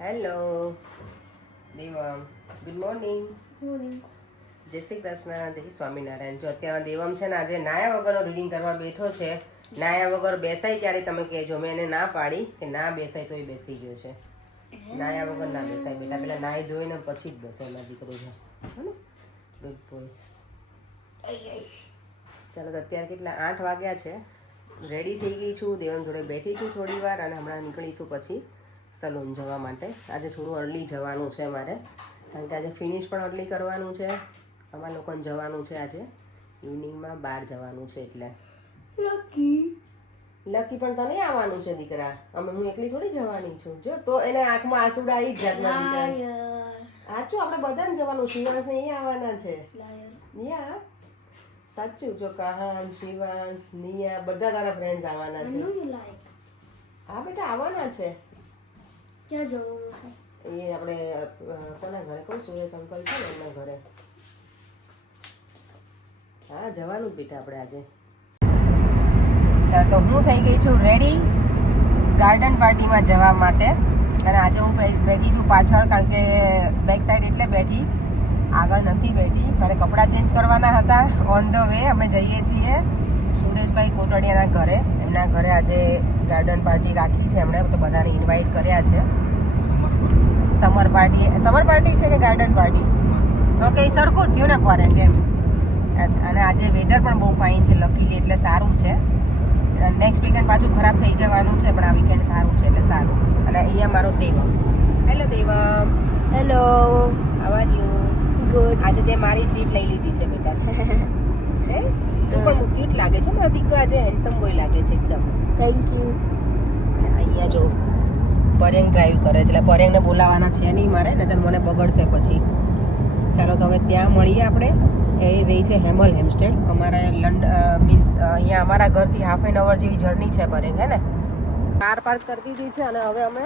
Hello Devam, good morning. જય શ્રી કૃષ્ણ, જય સ્વામિનારાયણ. જો અત્યારે દેવમ છે ને આજે નાયા વગરનો રીડિંગ કરવા બેઠો છે. નાયા વગર બેસાય ત્યારે તમે કહેજો. મેં એને ના પાડી કે ના બેસાય તો એ બેસી ગયો છે. નાયા વગર ના બેસાય બેટા, પેલા નાઈ ધોઈને પછી જ બેસાય મારો દીકરો છે. Good boy. ચાલો તો અત્યારે કેટલા 8 વાગ્યા છે. રેડી થઈ ગઈ છું. દેવમ જોડે બેઠી છું થોડી વાર અને હમણાં નીકળીશું પછી સલૂન જવા માટે. આજે થોડું અર્લી જવાનું છે મારે, કારણ કે આજે ફિનિશ પણ અર્લી કરવાનું છે. અમારા લોકોને જવાનું છે આજે ઇવનિંગમાં બહાર જવાનું છે. એટલે લકી પણ તને આવવાનું છે દીકરા. અમે હું એકલી થોડી જવાની છું. જો તો એને આંખમાં આંસુડા આવી જ જાતના દીકરા. સાચું આપણે બધાને જવાનું. શિવાંશ ને એ આવવાના છે. યા સાચું. જો કહાન, શિવાંશ, નિયા બધા તારા ફ્રેન્ડ્સ આવવાના છે. હા બેટા આવવાના છે. ક્યાં જવું છે? એ આપણે કોના ઘરે કહું, સુરેશ અંકલ છે ને એમના ઘરે. હા જવાનું બેટા આપણે આજે. તો હું થઈ ગઈ છું રેડી ગાર્ડન પાર્ટીમાં જવા માટે. અને આજે હું બેઠી છું પાછળ, કારણ કે બેક સાઈડ એટલે બેઠી, આગળ નથી બેઠી. મારે કપડાં ચેન્જ કરવાના હતા. ઓન ધ વે અમે જઈએ છીએ સુરેશભાઈ કોટડિયાના ઘરે. એમના ઘરે આજે ગાર્ડન પાર્ટી રાખી છે એમણે, તો બધાને ઇન્વાઇટ કર્યા છે. સમર પાર્ટી છે કે ગાર્ડન પાર્ટી? ઓકે, સરખું થયું ને પર એમ. અને આજે વેધર પણ બહુ ફાઇન છે લકીલી, એટલે સારું છે. નેક્સ્ટ વીકેન્ડ પાછું ખરાબ થઈ જવાનું છે, પણ આ વીકેન્ડ સારું છે એટલે સારું. અને અહીંયા મારો Devam. Hello Devam. Hello. How are you? Good. આજે તે મારી સીટ લઈ લીધી છે બેટા. હે તું પણ ક્યુટ લાગે છે મારો દીકરો. આજે હેન્ડસમ બોય લાગે છે એકદમ. Thank you. અહીંયા જો પરેંગ ડ્રાઈવ કરે છે, એટલે પરેંગને બોલાવવાના છે નહીં મારે, ને તો મને બગડશે પછી. ચાલો તો હવે ત્યાં મળીએ આપણે. એ રહી છે હેમલ હેમ્સ્ટેડ. અમારા મીન્સ અહીંયા અમારા ઘરથી ½ એન અવર જેવી જર્ની છે પરેંગ, હે ને. કાર પાર્ક કરી દીધી છે અને હવે અમે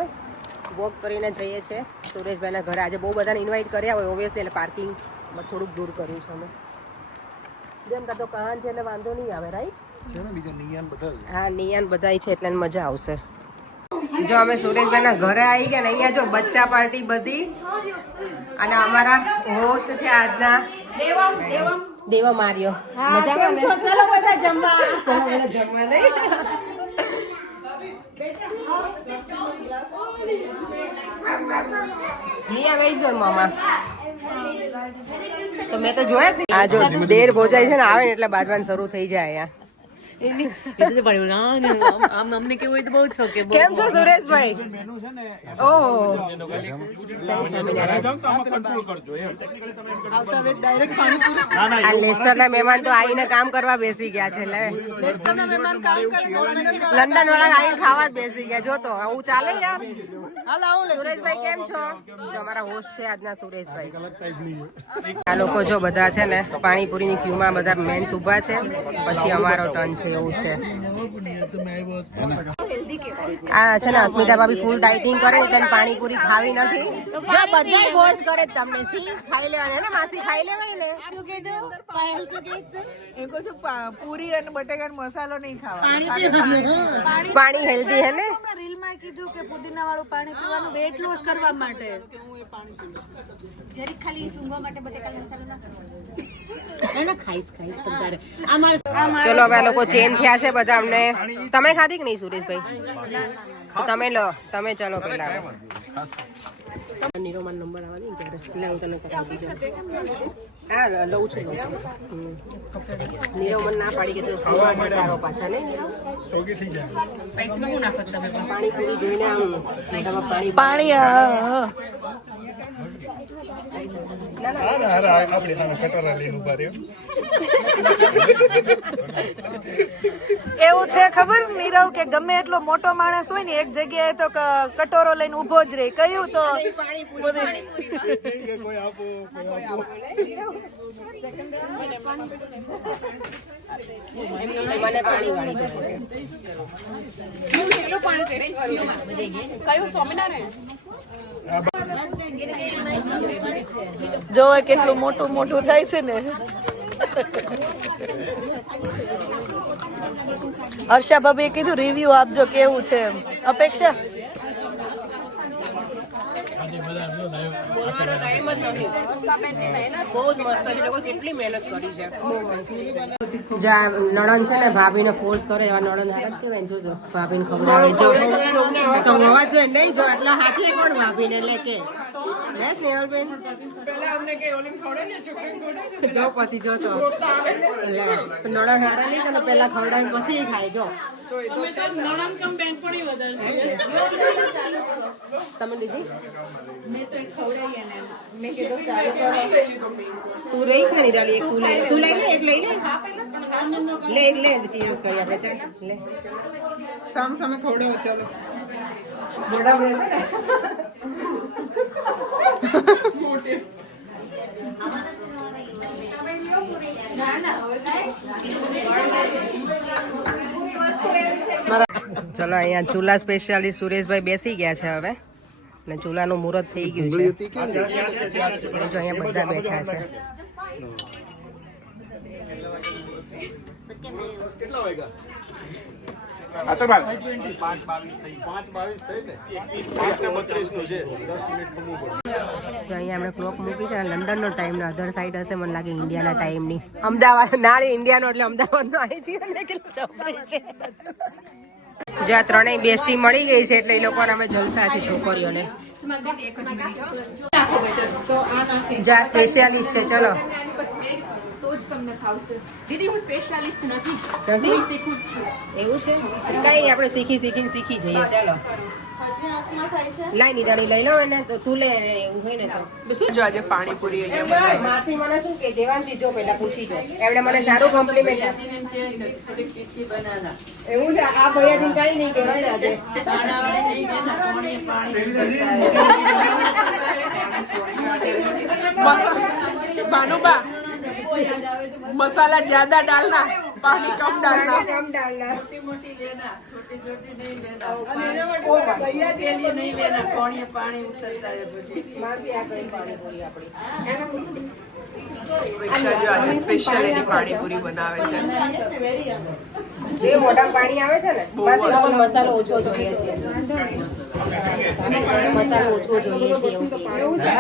વોક કરીને જઈએ છીએ સુરેશભાઈના ઘરે. આજે બહુ બધાને ઇન્વાઇટ કર્યા હોય ઓબ્વિયસલી, એટલે પાર્કિંગમાં થોડુંક દૂર કર્યું છે અમે. જેમ કાં તો કાન છે એટલે વાંધો નહીં આવે, રાઈટ? હા નિયાન બધાય છે એટલે મજા આવશે. જો અમે સુરેશભાઈના ઘરે આવી ગયા ને અહીંયા જો બચ્ચા પાર્ટી બધી. અને અમારા હોસ્ટ છે આજના દેવા માર્યો. મજામાં ને? ચલો બધા જમવા. ચલો બધા જમવા નહીં. નિયા વૈઝર મામા તો મેં તો જોયા. આ જો દેર ભોજાય છે ને આવે ને એટલે બાંધવાનું શરૂ થઈ જાય અહીંયા. કેમ છો સુરેશભાઈ? ઓહો આ લેસ્ટરના મહેમાન તો આવીને કામ કરવા બેસી ગયા છે. લંડન વાળા આવીને ખાવા જ બેસી ગયા. જો તો આવું ચાલે યાર. સુરેશભાઈ કેમ છો? જો અમારા હોસ્ટ છે આજના સુરેશભાઈ. આ લોકો જો બધા છે ને પાણીપુરીની ક્યુમાં બધા મેન્સ ઊભા છે, પછી અમારો ટર્ન છે એવું છે. આ છે ને અસ્મિતા ભાભી ફૂલ ડાઇટિંગ કરે એટલે પાણીપુરી ખાવી નથી. જો બધા ફોર્સ કરે તમને સી ખાઈ લેવાની ને માસી, ખાઈ લેવાય ને. એમ કહું છું પૂરી અને બટેકાનો મસાલો નહીં ખાવાનો. પાણી હેલ્ધી હે ને. રીલ માં કીધું કે પુદીના વાળું પાણી પીવાનું વેટ લોસ કરવા માટે. જરીક ખાલી સૂંઘવા માટે બટેકાનો મસાલો ના કરવાનો. ચલો હવે લોકો ચેન્જ થયા છે બધા. અમને તમે ખાધી કે નહીં સુરેશભાઈ? તમે લો, તમે ચલો પેલા. નીરોમાન નંબર આવવાની ત્યારે એટલે હું તને કરાવી દઉં. હા લઉં છું. નીરોમન ના પાડી કે તું ખાવા જતારો પાછા નહીં. પાણીપુરી જોઈને આવું પાણી એવું છે ખબર નીરવ કે ગમે એટલો મોટો માણસ હોય ને એક જગ્યાએ તો કટોરો લઈને ઊભો જ રહે. કયું તો મને પાણી વાળી કયું સ્વામિનારાયણ. જો કેટલું મોટું મોટું થાય છે ને. હર્ષા ભાભીએ કીધું રિવ્યુ આપજો કેવું છે એમ. અપેક્ષા બોલવાનો ટાઈમ જ નથી. વર્ષાબેનની મહેનત બહુ જ મસ્ત છે. લોકો કેટલી મહેનત કરી છે. જ્યાં નણંદ છે ને ભાભીને ફોર્સ કરે એવા નણંદ હારા જ કહેવાય ને. જોજો ભાભીને ખવડાવે જો તો હોવા જોઈએ નહીં જો એટલે હાચવે કોણ ભાભીને એટલે કે લે સ્નેહલબેન જો પછી જો તો લે તો નણંદ હારા નહીં તને પેલા ખવડાવીને પછી ખાય જો તમે દીદી તું રહીશ ને નિરાલી એક તું લઈ લે એક લઈ લે એક લે ચીઝ કરી આપણે ચાલ લે સામ સામે ખવડાવો ચાલો મોઢા બેસે ને મોટે ચલો અહીંયા ચૂલા સ્પેશિયાલિસ્ટ સુરેશભાઈ બેસી ગયા છે હવે ને ચૂલાનું મુહૂર્ત થઈ ગયું છે જો અહીંયા બધા બેઠા છે જો અહીંયા આપણે ક્લોક મૂકી છે લંડનનો ટાઈમ અધર સાઈડ હશે મને લાગે ઇન્ડિયાના ટાઈમની અમદાવાદ નાળી ઇન્ડિયાનો એટલે અમદાવાદનો આવી છીએ ને કેટલું ચોપડી છે જ્યાં ત્રણેય બેસ્ટી મળી ગઈ છે એટલે એ લોકોને અમે જલસા છે છોકરીઓને જ્યાં સ્પેશિયાલિસ્ટ છે ચલો દીદી હું સ્પેશિયાલિસ્ટ નથી નથી શીખું જ છું. એવું છે કઈ આપણે શીખી જઈએ ચાલો હજી આંખમાં થાય છે લાઈ નિરાળી લઈ લો ને તો તું લે એવું હોય ને તો શું જો આજે પાણીપુરી અહીંયા માસી મને શું કે દેવાંશી જો પહેલા પૂછી જો એમણે મને સારું કોમ્પ્લિમેન્ટ એવું છે આ ભૈયાજી કઈ નહીં કહેવાય ને આજે ભાનુબા मसाला ज्यादा डालना पानी कम डालना કમ ડાલના માસી આ કઈ પાણીપુરી આપણી જો આજે સ્પેશિયલ એની પાણીપુરી બનાવે છે બે મોટા પાણી આવે છે ને માસી હવે મસાલો ઓછો જોઈએ છે મસાલો ઓછો જોઈએ છે એવું કહે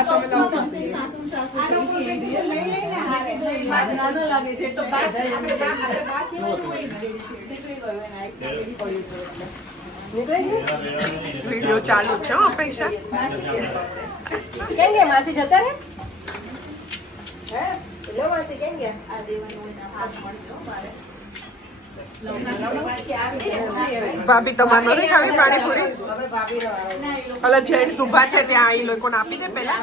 વિડિયો ચાલુ છે હો પૈસા કેમ ગયા માસી જતા રે હે લો માસી કેમ ગયા ભાભી તમારે નથી ખાવી પાણીપુરી હવે ભાભી નો આવે ઓલા જેન્ટ્સ ઊભા છે ત્યાં એ લોકોને આપી દે પેલા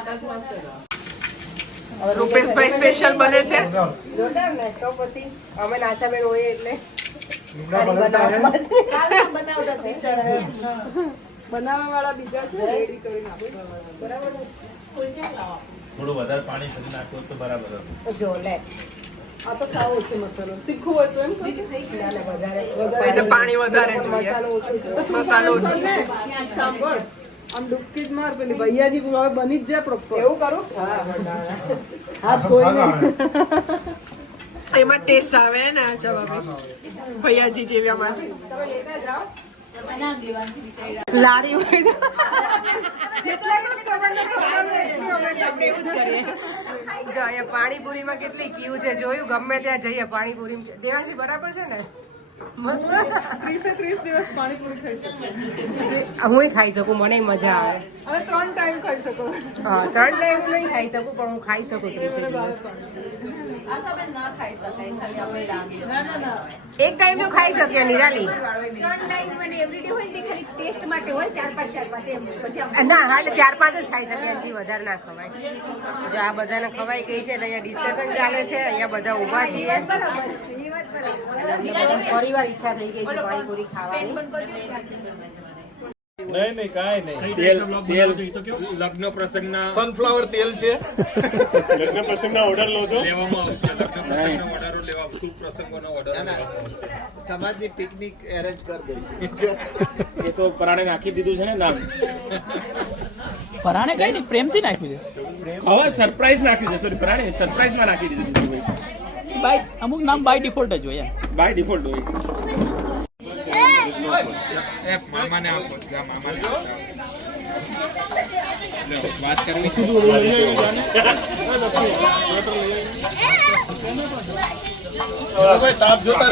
રૂપેશભાઈ સ્પેશિયલ બને છે જોરદાર ને તો પછી અમે નાશાબેન હોઈએ એટલે બનાવતા બનાવવા વાળા બીજા છે રેડી કરીને આપે બરાબર થોડું વધારે પાણી કરી નાખ્યું તો બરાબર હતું. જો લે આ તો ખાવો છે મસાલો તીખું હોય તો એમ ના ના વધારે એટલે પાણી વધારે જોઈએ મસાલો ઓછો જોઈએ. મસાલો ઓછો સાંભળ આમ ડૂબકી જ માર પેલી ભૈયાજી હવે બની જ જાય પ્રોપર એવું કરું હા હાથ ધોઈને એમાં ટેસ્ટ આવે ને જવાબ ભૈયાજી જેવી આમાં છે તમે લેતા જાઓ લારી હોય તો જો અહીંયા પાણીપુરીમાં કેટલી ક્યુ છે જોયું ગમે ત્યાં જઈએ પાણીપુરી દેવાંશી બરાબર છે ને મસ્ત 30 દિવસ પાણીપુરી ખાઈ શકું હું ખાઈ શકું મને મજા આવે અને 3 ટાઈમ ખાઈ શકો હા 3 ટાઈમ નહીં ખાઈ શકું પણ હું ખાઈ શકું 30 દિવસ એક ટાઈમ તો ખાઈ શકીએ નિરાલી ના હા એટલે 4-5 જ ખાઈ શકીએ એનાથી વધારે ના ખવાય જો આ બધાને ખવાય કઈ છે એટલે અહીંયા ડિસ્કશન ચાલે છે અહીંયા બધા ઊભા છીએ પરિવાર ઈચ્છા થઈ ગઈ છે પાણીપુરી ખાવાની નહીં કાંઈ નહીં તેલ લગ્ન પ્રસંગના સનફ્લાવર તેલ છે લગ્ન પ્રસંગના ઓર્ડર લો છો લેવામાં આવશે લગ્ન પ્રસંગના ઓર્ડરો લેવા શુભ પ્રસંગોનો ઓર્ડર સમાજની પિકનિક એરેન્જ કરી દઈશું એ તો પરાણે નાખી દીધું છે ને નામ પરાણે કઈ નહીં પ્રેમથી નાખ્યું છે હવે સરપ્રાઈઝ નાખ્યું છે સોરી પરાણે સરપ્રાઈઝમાં નાખી દીધું બાય અમુક નામ બાય ડિફોલ્ટ જ હોય બાય ડિફોલ્ટ હોય મામાને આપો મામાને વાત કરવી તાપ જોતા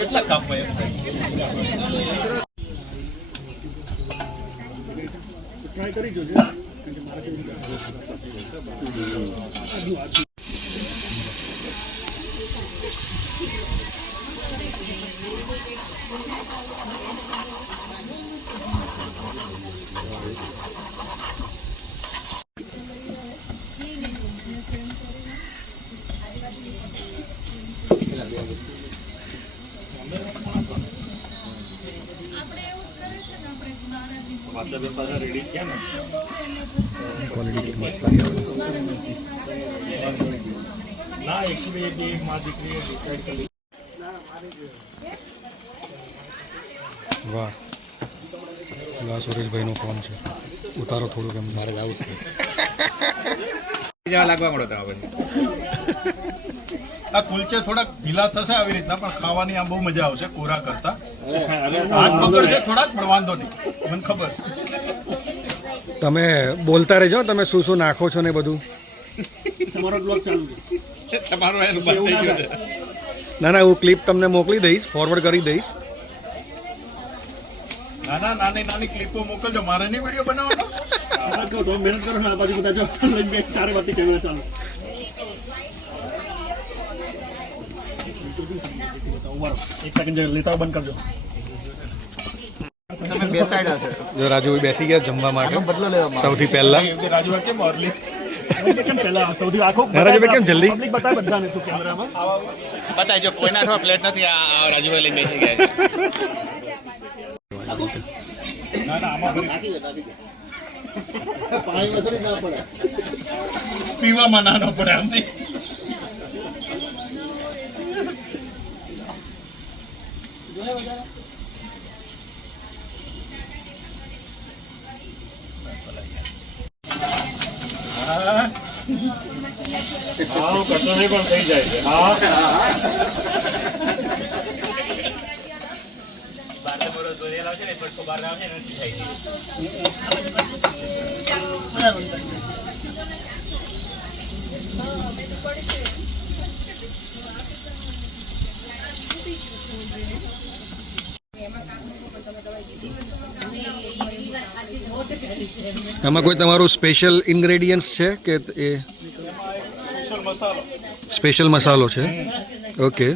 કેટલા કાપમાં વાહ સુરેશભાઈનો ફોન છે ઉતારો થોડુંક એમ મારે જવું છે લાગવા મળે આ કુલચે થોડાક ઢીલા થશે આવી રીતના પણ ખાવાની આમ બહુ મજા આવશે કોરા કરતા હાથ પકડશે થોડાક પણ વાંધો નહીં મને ખબર છે. તમે બોલતા રહેજો તમે શું શું નાખો છો ને બધું. તમારો બ્લોગ ચાલુ છે તમારો એનું બંધ થઈ ગયું છે. ના હું ક્લિપ તમને મોકલી દઈશ ફોરવર્ડ કરી દઈશ. નાની ક્લિપો મોકલજો મારે નહીં વિડીયો બનાવવાનો. મહેનત કરો ને આ બાજુ બધા જો લઈને ચારે વાતી કેમેરા ચાલુ એક સેકન્ડ લેતા બંધ કરજો. તમે બેસાડ્યા છે જો રાજુભાઈ બેસી ગયા જમવા માટે સૌથી પહેલા. રાજુભાઈ કેમ અર્લી કેમ પહેલા સૌથી આખો રાજુભાઈ કેમ જલ્દી પબ્લિક બતાવે બધાને તું કેમેરામાં બતાવજો કોઈના ઠો પ્લેટ નથી આ રાજુભાઈ લઈને બેસી ગયા છે. આમાં પાણી થોડી ના પડે પીવામાં નાનો પડે અમને. કટોરી પણ થઈ જાય છે. આમાં કોઈ તમારું સ્પેશિયલ ઇન્ગ્રેડિયન્ટ્સ છે કે એ સ્પેશિયલ મસાલો છે? ઓકે.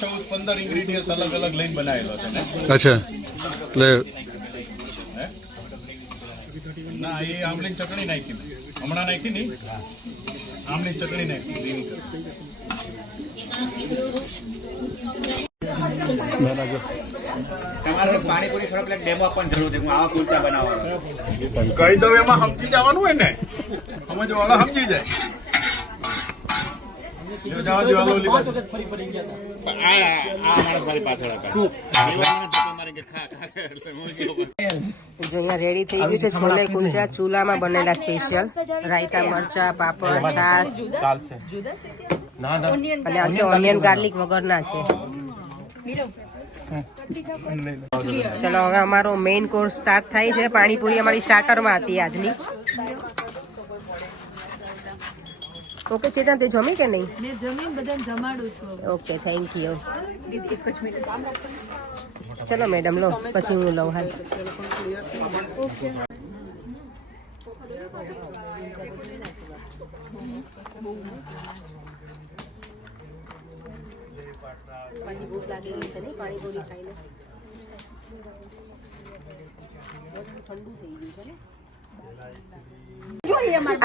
14-15 ઇન્ગ્રેડિયન્ટ્સ અલગ અલગ લઈને બનાવેલો છે ને. અચ્છા એટલે ના એ આમલીની ચટણી નાખી હમણાં નાખી નહીં આમલીની ચટણી નાખી. તમારે પાણીપુરી થોડો પ્લેટ ડેમો આપવાની જરૂર છે. હું આવા કુલચા બનાવવાનો કહી દઉં એમાં સમજી જવાનું હોય ને સમજો વાળા સમજી જાય. રેડી થઈ ગયું છે છોલે કુલચા ચૂલામાં બનેલા સ્પેશિયલ રાયતા મરચા પાપડ છાશ અને આ છે ઓનિયન ગાર્લિક વગરના છે. ચલો હવે અમારો મેઇન કોર્સ સ્ટાર્ટ થાય છે. પાણીપુરી અમારી સ્ટાર્ટરમાં હતી આજની. ઓકે ચેતન તે જમી કે નહીં? મેં જમીન બધાને જમાડું છું. Okay thank you. ચલો મેડમ લો પછી હું લઉં. હાલ પાછી ભૂખ લાગી ગઈ છે ને પાણીપુરી ખાઈને. ઠંડુ થઈ ગયું છે ને.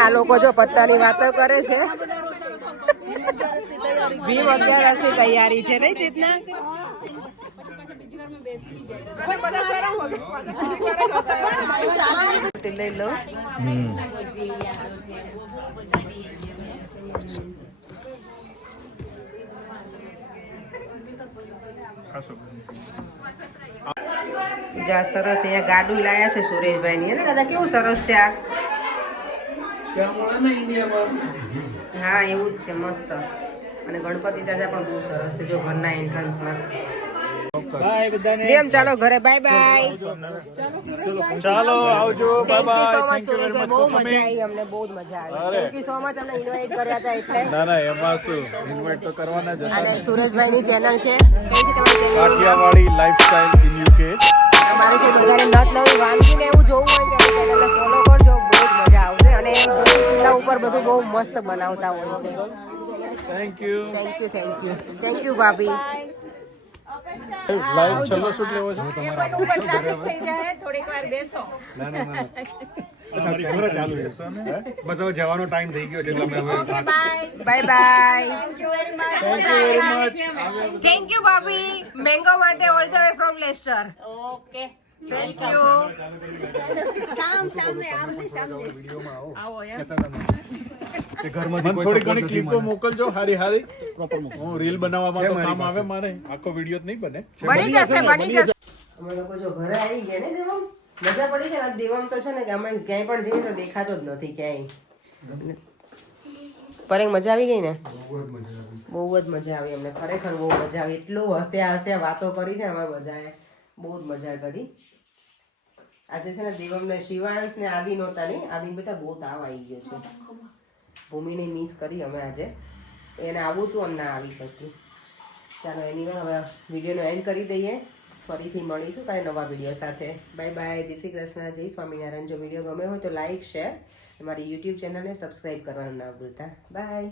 આ લોકો જો પત્તાની વાતો કરે છે. 11 ની તૈયારી છે નહીં ચેતના? લઈ લો. જા સરસ અહીંયા ગાડું લાયા છે સુરેશભાઈ ની. દાદા કેવું સરસ છે આ. હા એવું જ છે મસ્ત. અને ગણપતિ દાદા પણ બહુ સરસ છે જો ઘરના એન્ટ્રન્સમાં. દેવમ ચાલો ઘરે બાય બાય. ચાલો આવજો thank you so much Sureshbhai, બહુ મજા આવી, અમને બહુ જ મજા આવી. થેન્ક યુ સો મચ, અમને ઇન્વાઇટ કર્યા હતા એટલે. ના એમાં શું ઇન્વાઇટ તો કરવાના જ અને સુરેશભાઈની ચેનલ છે, કઈ છે તમારી channel? Kathiawadi lifestyle in UK. તમારે જો બધાને નત નવી વાનગી ને એવું જોવું હોય તો ચેનલને ફોલો કરજો, બહુ જ મજા આવશે. અને ચૂલા ઉપર બધું બહુ મસ્ત બનાવતા હોય છે. Thank you. Thank you thank you thank you ભાભી. લાઈવ છેલ્લો શૂટ લેવો છે. કેમેરા ચાલુ છે બસ હવે જવાનો ટાઈમ થઈ ગયો છે એટલે અમે હવે bye bye. Thank you very much. Thank you ભાભી, મેંગો માટે all the way from Leicester. Okay thank you. મને થોડી ઘણી ક્લિપો મોકલજો હારી હારી. હું રીલ બનાવવામાં તો કામ આવે મારે. આખો વિડીયો નહીં બને. બની જશે બની જશે. અમે લોકો જો ઘરે આવી ગયા ને દેવમ, મજા પડી છે ને. દેવમ તો છે ને કે અમે ક્યાંય પણ જઈએ તો દેખાતો જ નથી ક્યાંય. પરેંગ મજા આવી ગઈ ને? બહુ જ મજા આવી અમને, ખરેખર બહુ મજા આવી. એટલું હસ્યા વાતો કરી છે અમે બધાએ, બહુ જ મજા કરી. આજે છે ને દેવમને શિવાંશ ને આદિ નહોતા નહીં, આદિ બેટા બહુ તાવ આવી ગયો છે. ભૂમિને મિસ કરી અમે આજે, એને આવવું હતું અને ના આવી શક્યું. ચાલો એની હવે વિડીયોનો એન્ડ કરી દઈએ. ફરીથી મળીશું કાંઈ નવા વિડીયો સાથે. બાય બાય, જય શ્રી કૃષ્ણ, જય સ્વામિનારાયણ. જો વિડીયો ગમે હોય તો લાઈક શેર, અમારી યુટ્યુબ ચેનલને સબસ્ક્રાઈબ કરવાનું ના ભૂલતા. બાય.